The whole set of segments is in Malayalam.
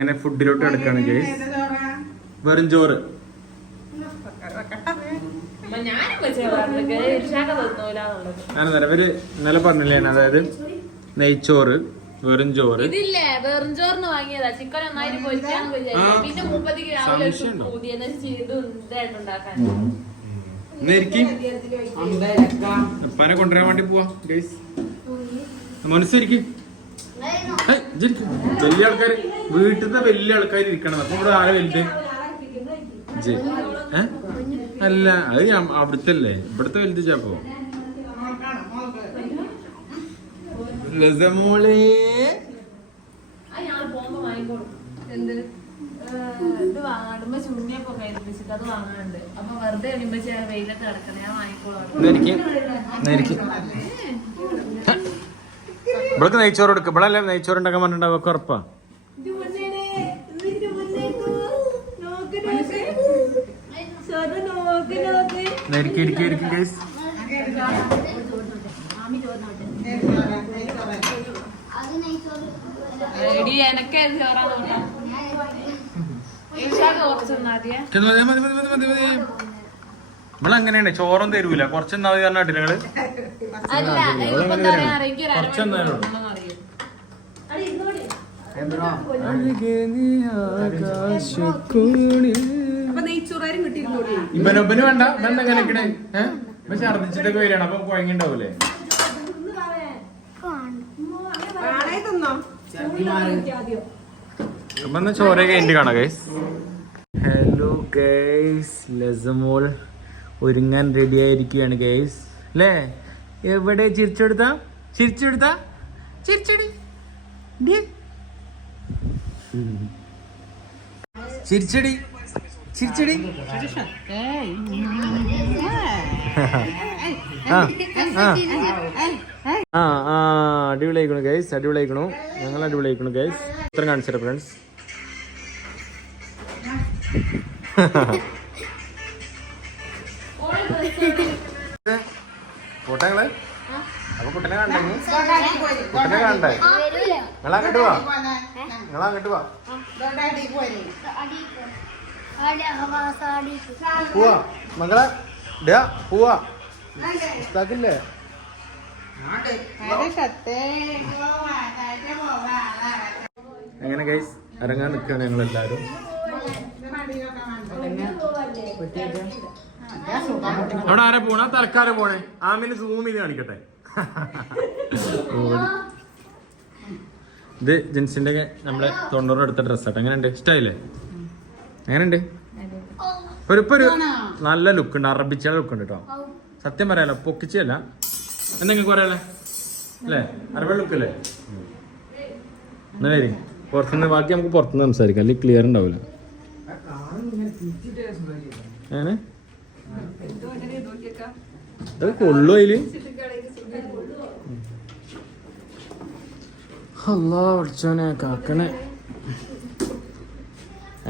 അങ്ങനെ ഫുഡിലോട്ട് എടുക്കാണ് ഗൈസ് വെറും ചോറ്. ഞാനും വെച്ചാ പറഞ്ഞത് ഇർഷാക്ക തന്നൂലെന്നുള്ളത് ഞാൻ നിലവിൽ ഇന്നലെ പറഞ്ഞില്ലേ അതായത് നെയ്ച്ചോറ് വെറും ചോറ്. ഇതില്ലേ? വെറും ചോറിന് വാങ്ങിയതാ. ചിക്കൻ ഒന്നായിട്ട് പൊരിക്കാന്ന് വിചാരിച്ചു. പിന്നെ രാവിലെ കൊണ്ടുവരാൻ വേണ്ടി പോവാ ഗൈസ് മനസ്സിരിക്കും വലിയ ആൾക്കാര് വീട്ടിലത്തെ വലിയ ആൾക്കാർ ഇരിക്കണം അപ്പൊ ഇവിടെ ആരെ വലുത്. അല്ല അത് ഞാൻ അവിടുത്തെ അല്ലേ ഇവിടുത്തെ വലുത് ചാപ്പോ ലസമോളെ ഇത് അത് വാങ്ങാനുണ്ട് അപ്പൊ വെറുതെ എണിമ്പോ വെയിലത്ത് കിടക്കണേ ഞാൻ വാങ്ങിക്കോളാം. നെരിക്ക് നെരിക്ക് ഇവിടേക്ക് നെയ്ച്ചോറ് എടുക്കും ഇവിടെ അല്ലേ നെയ്ച്ചോറ് ഉണ്ടാക്കാൻ പറഞ്ഞിട്ടുണ്ടാവും ഒക്കെ ഉറപ്പാ. നെരിക്ക് ഇരിക്കും ഇരിക്കും ഗൈസ് എനക്ക് മതി മതി മതി മതി നമ്മളങ്ങനെയാണ് ചോറും തരൂല. കുറച്ചെന്നാ മതി പറഞ്ഞ നിങ്ങൾ അല്ല ഇപ്പൊ എന്താ പറയാ അറിയിക്കും ഇവനൊപ്പന് വേണ്ട ഇവൻ എങ്ങനെ ഇക്കണേ ഏഹ് ഇവൻ ഛർദിച്ചിട്ടൊക്കെ വരികയാണ് അപ്പൊ കുഴങ്ങിണ്ടാവൂലേ? അപ്പൊ എന്നാ ചോരയൊക്കെ എന്റെ കാണാം ഗൈസ് ഹലോ ഗൈസ് ലസമോൾ ഒരുങ്ങാൻ റെഡി ആയിരിക്കുകയാണ് ഗൈസ് അല്ലേ എവിടെ ചിരിച്ചെടുത്ത? ചിരിച്ചെടുത്ത? ചിരിച്ചെടി. ചിരിച്ചെടി. ചിരിച്ചെടി. ആ ആ അടിപൊളിയായിക്കണു ഗൈസ് അടിപൊളിയായിക്കണു. ഞങ്ങൾ അടിപൊളിയായിക്കണു ഗൈസ് ഇത്രയും കാണിച്ചിട്ട് ഫ്രണ്ട്സ് കൂട്ടങ്ങൾ? അപ്പൊ കുട്ടനെ കണ്ടേ കുട്ടനെ കണ്ടേ നിങ്ങൾ അങ്ങോട്ട് വാ. നിങ്ങൾ അങ്ങോട്ട് വാ. പോവാ. മകളെ ഡാ പോവാ. ഇഷ്ടാക്കില്ലേ എങ്ങനെ ഗൈസ് ഇറങ്ങാൻ നിൽക്കുകയാണ് ഞങ്ങൾ എല്ലാവരും അവിടെ ആരെ പോണ? തലക്കാരെ പോണേ. ആമിന് സൂം ചെയ്ത് കാണിക്കട്ടെ. ഇത് ജിൻസിന്റെ നമ്മളെ തൊണ്ണൂറ് എടുത്ത ഡ്രസ്സാട്ടോ എങ്ങനെയുണ്ട്? ഇഷ്ടമായില്ലേ എങ്ങനെയുണ്ട്? ഒരു ഇപ്പൊ ഒരു നല്ല ലുക്ക് ഉണ്ട്. അറബിച്ച ലുക്ക് ഉണ്ട് കേട്ടോ സത്യം പറയാലോ പൊക്കിച്ചല്ല എന്തെങ്കിലും പറയാലേ? അല്ലേ? അറബി ലുക്ക് അല്ലേ? എന്നാ വരി പുറത്തുനിന്ന് ബാക്കി നമുക്ക് പുറത്തുനിന്ന് സംസാരിക്കാം. അല്ലെങ്കിൽ ക്ലിയർ ഉണ്ടാവില്ല ഏനെ? അത് കൊള്ളു അതിൽ? അല്ലാ വിളിച്ചോനെ കാക്കനെ.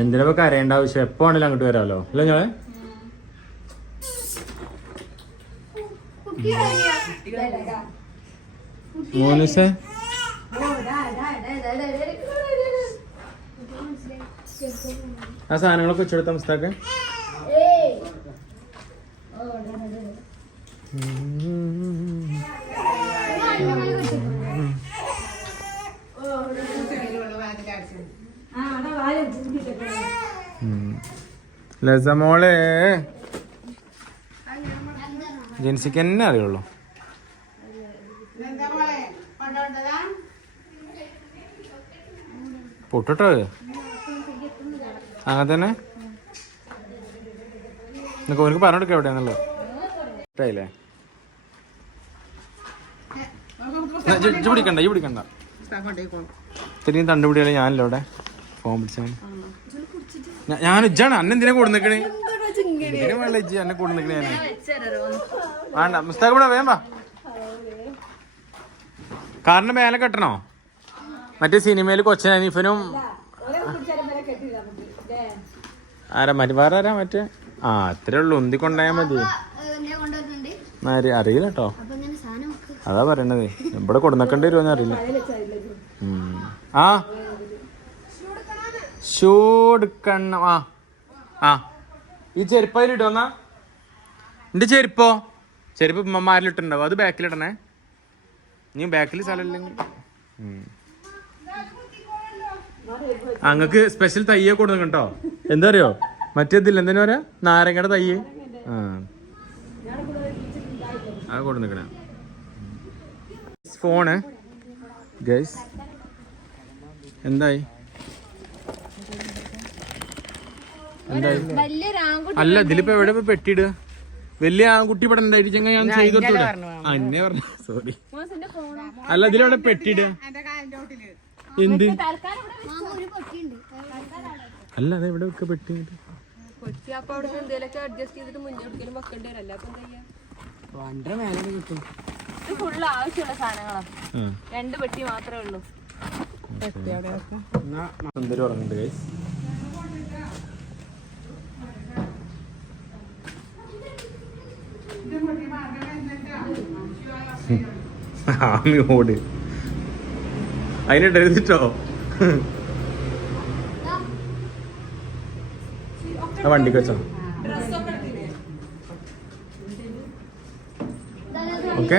എന്തിനാ ഇപ്പൊ കരയേണ്ട ആവശ്യം? എപ്പോ ആണെങ്കിലും അങ്ങോട്ട് വരാമല്ലോ അല്ല ഞങ്ങളെ മോനുസേ? ആ സാധനങ്ങളൊക്കെ വെച്ചെടുത്ത മുസ്താക്ക്. ലസമോളെ. ജെൻസിക്ക് എന്നെ അറിയുള്ളൂ. പൊട്ടിട്ടോ? അങ്ങനെ തന്നെ നിനക്ക് അവർക്ക് പറഞ്ഞെടുക്ക എവിടെയാണല്ലോ ഇഷ്ടായില്ലേ എന്നാ ഇജ്ജ് പിടിക്കണ്ട ഈ പിടിക്കണ്ട. ഇത്രയും തണ്ടുപിടിയാലേ ഞാനല്ലോ അവിടെ ഫോൺ പിടിച്ചാൽ ഞാൻ ഇജ്ജാണ്. അന്ന എന്തിനാ കൂടെ നിക്കണേ? കാറിന്റെ മേലെ കെട്ടണോ? മറ്റേ സിനിമയിൽ കൊച്ചൻ അനീഫനും ആരാ മറ്റേ മറ്റേ? ആ അത്രേ ഉള്ളൂ. ഉന്തി കൊണ്ടായാ മതി അറിയില്ല കേട്ടോ അതാ പറയണത്. ഇവിടെ കൊടുന്നക്കേണ്ടി വരുമോ അറിയില്ല. ആ. ഷോടുക്കണം ആ. ആ. ഈ ചെരുപ്പ് അതിലിട്ടോ എന്നാ? എന്റെ ചെരുപ്പോ? ചെരുപ്പ് ഉമ്മമാരിലിട്ടുണ്ടാവും അത് ബാക്കിലിടണേ നീ ബാക്കിൽ സ്ഥലമില്ലെങ്കിൽ അങ്ങക്ക് സ്പെഷ്യൽ തയ്യെ കൊടുക്കും കേട്ടോ. എന്താ അറിയോ മറ്റേതില്ല എന്തിനാ പറയാ? നാരങ്ങയുടെ തയ്യ്. ആ. ആ കൊടുക്കണേ ഫോണ്. ഗൈസ് എന്തായി? എന്തായി? അല്ല ഇതിലിപ്പോ എവിടെ ഇപ്പൊ പെട്ടിയിടുക? വലിയ ആൺകുട്ടി ഇവിടെ ഉണ്ടായിട്ട് ചെങ്ങ ഞാൻ ചെയ്തു അന്നെ പറഞ്ഞു സോറി അല്ല ഇതിലെവിടെ പെട്ടിയിടുക? എന്ത്? അല്ല അത് ഇവിടെ ഒക്കെ പെട്ടി കൊച്ചി അപ്പൊ അവിടെ എന്തെങ്കിലും അഡ്ജസ്റ്റ് ചെയ്തിട്ട് മുന്നോട്ട് മക്കളുടെ വെക്കേണ്ടി വരല്ല? അപ്പൊ എന്താ ചെയ്യാ? ഇത് ഫുള്ള് ആവശ്യമുള്ള സാധനങ്ങളാ. രണ്ട് പെട്ടി മാത്രമേ ഉള്ളൂ. സുന്ദരി ഉറങ്ങുന്നുണ്ട് ഗൈസ് ആമി ഓട്. അതിനിടരുതിട്ടോ ആ വണ്ടിക്ക് വെച്ചോ. ഓക്കെ.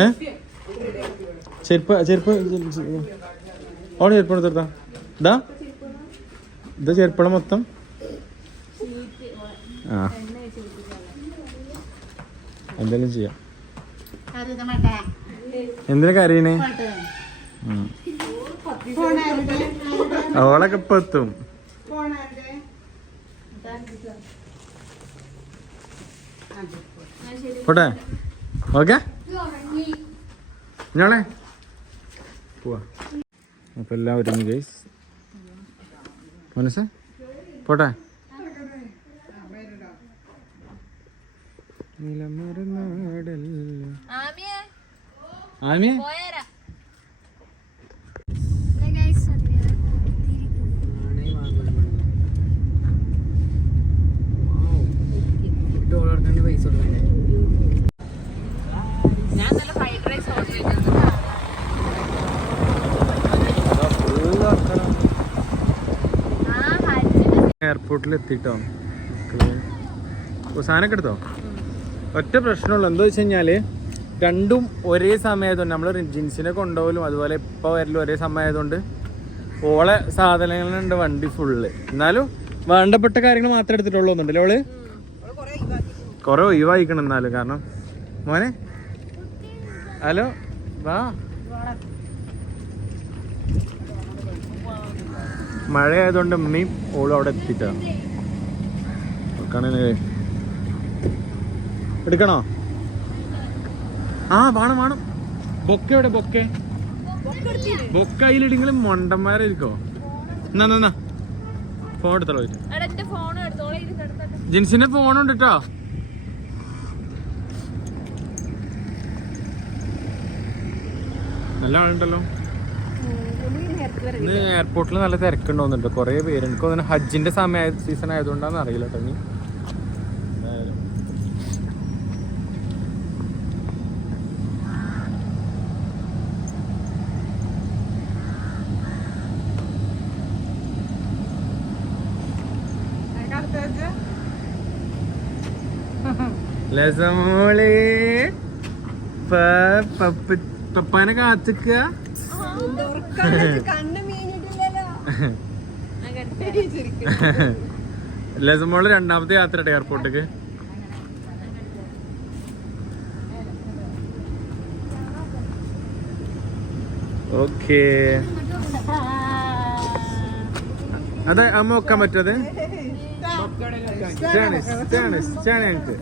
ഏ? ചെരുപ്പ് ചെരുപ്പ് അവിടെ ചെരുപ്പ് എടുത്തെടുത്താ ഇതാ ഇത് മൊത്തം. ആ. എന്തെങ്കിലും ചെയ്യാം. എന്തിനാ കരയണേ. അവളൊക്കെ ഇപ്പൊ എത്തും. പോട്ടെ. ഓക്കെ? ഞാളെ പോവാ. അപ്പൊ എല്ലാം ഒരുങ്ങി ഗൈസ് മനസ്സേ? പോട്ടെ. നിലമറനാടല്ലോ ആമിയെ ആമിയെ പോയാരാ ഞാൻ നല്ല ഫ്രൈഡ് റൈസ് ഓർഡർ ചെയ്തിട്ടുണ്ട് ആ ഹജ്ജിന് എയർപോർട്ടിൽ എത്തിയിട്ടോ സാധനമൊക്കെ എടുത്തോ? ഒറ്റ പ്രശ്നമുള്ളൂ. എന്താ വെച്ച് കഴിഞ്ഞാൽ രണ്ടും ഒരേ സമയമായതുകൊണ്ട് നമ്മൾ ജിൻസിനെ കൊണ്ടുപോകലും അതുപോലെ ഇപ്പൊ വരലും ഒരേ സമയമായതുകൊണ്ട് ഓളെ സാധനങ്ങളുണ്ട് വണ്ടി ഫുള്ള് എന്നാലും വേണ്ടപ്പെട്ട കാര്യങ്ങൾ മാത്രമേ എടുത്തിട്ടുള്ളൂ എന്നുണ്ടല്ലോ അവൾ കൊറേ ഒഴിവായിക്കണം എന്നാലും. കാരണം മോനെ. ഹലോ വാ. മഴ ആയതുകൊണ്ട് ഉമ്മയും ഓളും അവിടെ എത്തിയിട്ടാണ് എടുക്കണോ? ആ വേണം വേണം. ബൊക്കെ എവിടെ ബൊക്കെ? ബൊക്ക അതിലിടിങ്ങൾ മൊണ്ടന്മാരായിരിക്കോ? എന്നാ ഫോൺ എടുത്തോളെ ജിൻസിന്റെ ഫോണുണ്ട് കേട്ടോ നല്ല ആളുണ്ടല്ലോ. ഇന്ന് എയർപോർട്ടിൽ നല്ല തിരക്കുണ്ടോന്നുണ്ട്. കുറേ പേര്. എനിക്ക് തോന്നുന്നു ഹജ്ജിന്റെ സമയ സീസൺ ആയതുകൊണ്ടാന്ന് അറിയില്ല കേട്ടോ. ലസമോളെ പപ്പ- പപ്പാനെ കാത്തിക്ക. ലസമോൾ രണ്ടാമത്തെ യാത്ര എയർപോർട്ടിക്ക് ഓക്കേ. അതെ അമ്മ വെക്കാൻ പറ്റുമത് സ്റ്റാനിക്ക്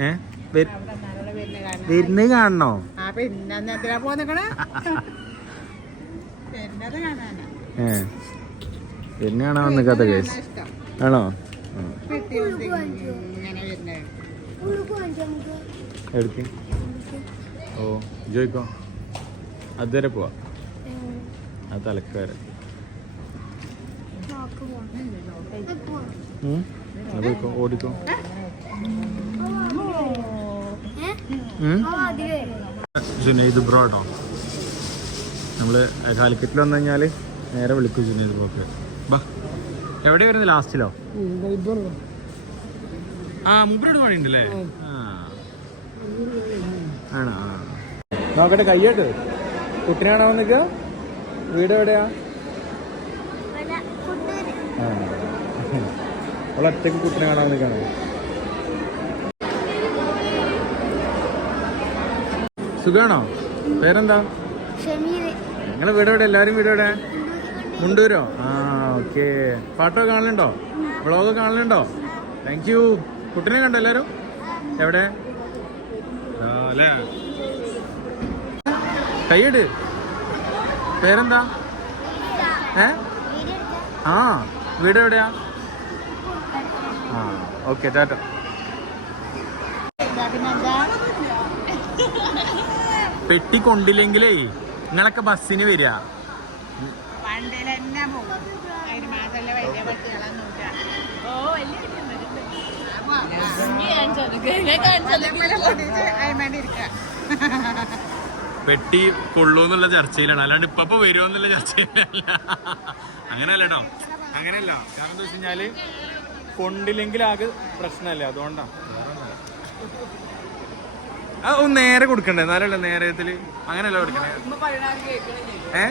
ഏ? വരും വരുന്നത് കാണണോ? പിന്നെ വരുന്ന കാണാൻ വന്നിക്കാത്ത കേസ്. ആണോ? ഇങ്ങനെ ഓ ജോയിക്കോ. അതുവരെ പോവാ. ആ തലക്ക് വരെ ഓടിക്കോ. ജുനൈദ് ബ്രോ കേട്ടോ നമ്മൾ കാലിക്കറ്റിൽ വന്നു കഴിഞ്ഞാൽ നേരെ വിളിക്കും ജുനൈദ് ബ്രോക്ക്. ബാ. എവിടെ വരുന്നത് ലാസ്റ്റിലോ? ആ മുമ്പിലോട്ട് പണിയുണ്ടല്ലേ ആ. ആണോ? നോക്കട്ടെ കയ്യോട്ട്. കുട്ടിനെ കാണാൻ നിൽക്കുക വീട് എവിടെയാ? അവളൊറ്റക്ക് കുട്ടിനെ കാണാൻ നിൽക്കണം സുഖാണോ? പേരെന്താ? നിങ്ങളെ വീട് എവിടെ? എല്ലാരും വീട് എവിടെ? മുണ്ടൂരോ ആ ഓക്കെ. പാട്ടോ കാണലുണ്ടോ? വ്ളോഗ് കാണലുണ്ടോ? താങ്ക് യു കുട്ടിനെ കണ്ടോ എല്ലാരും? എവിടെ? അല്ലേ? പേരെന്താ? ഏ? ആ വീട് എവിടെയാ ആ ഓക്കെ ടാറ്റ. പെട്ടി കൊണ്ടില്ലെങ്കിലേ നിങ്ങളൊക്കെ ബസ്സിന് വരിക. പെട്ടി കൊള്ളൂന്നുള്ള ചർച്ചയിലാണ്. അല്ലാണ്ട് ഇപ്പൊ വരുമെന്നുള്ള ചർച്ചയിലല്ല. അങ്ങനെയല്ല കേട്ടോ അങ്ങനെയല്ല. കാരണം എന്താ വെച്ച് കഴിഞ്ഞാൽ കൊണ്ടില്ലെങ്കിൽ ആകെ പ്രശ്നമല്ലേ? അതുകൊണ്ടാ. ആ ഒന്ന് നേരെ കൊടുക്കണ്ടേ? എന്നാലല്ലേ നേരത്തിൽ അങ്ങനെയല്ല കൊടുക്കണേ? ഏ?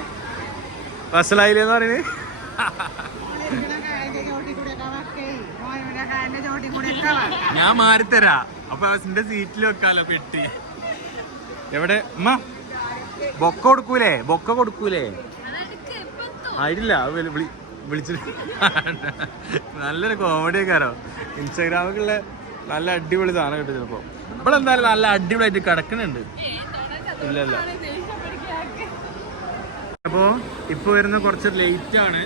വസലായില്ലെന്ന് പറയുന്നത് ഞാൻ മാറിത്തരാ. അപ്പൊ എന്റെ സീറ്റിൽ വെക്കാലോ പെട്ടി. എവിടെ? ഉമ്മ. ബൊക്ക കൊടുക്കൂലേ? ബൊക്ക കൊടുക്കൂലേ? ആയിട്ടില്ല. വിളിച്ചിട്ട് നല്ലൊരു കോമഡിയൊക്കെ ആരോ ഇൻസ്റ്റാഗ്രാമൊക്കെ ഇൻസ്റ്റാഗ്രാമിലുള്ള നല്ല അടിപൊളി സാധനം കിട്ടും ചിലപ്പോ. ഇവിടെ എന്തായാലും നല്ല അടിപൊളിയായിട്ട് കിടക്കുന്നുണ്ട്. ഇല്ലല്ല. ഇല്ല അപ്പോ ഇപ്പൊ വരുന്ന കുറച്ച് ലേറ്റ് ആണ്.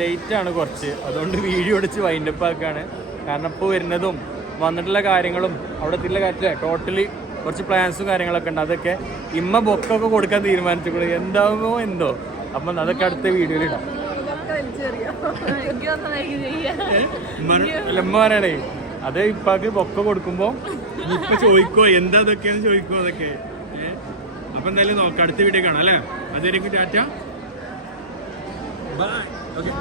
ലേറ്റ് ആണ് കുറച്ച്. അതുകൊണ്ട് വീഡിയോ അടിച്ച് വൈൻഡപ്പ് ആക്കാണ്. കാരണം ഇപ്പോൾ വരുന്നതും വന്നിട്ടുള്ള കാര്യങ്ങളും അവിടെ എത്തിയുള്ള കാര്യത്തിലെ ടോട്ടലി കുറച്ച് പ്ലാൻസും കാര്യങ്ങളൊക്കെ ഉണ്ട്. അതൊക്കെ ഇമ്മ ബൊക്കൊക്കെ കൊടുക്കാൻ തീരുമാനിച്ചു എന്താകുമോ എന്തോ. അപ്പം അതൊക്കെ അടുത്ത വീഡിയോയിൽ ഇടാം. ഇമ്മ പറയണേ അത് ഇപ്പാക്ക് ബൊക്ക കൊടുക്കുമ്പോ ഇപ്പൊ ചോദിക്കോ എന്താ അതൊക്കെയെന്ന് ചോദിക്കോ അതൊക്കെ? അപ്പൊ എന്തായാലും നോക്കാം അടുത്ത വീഡിയോ കാണാം അല്ലേ? അതുവരെയും ടാറ്റ. Bye okay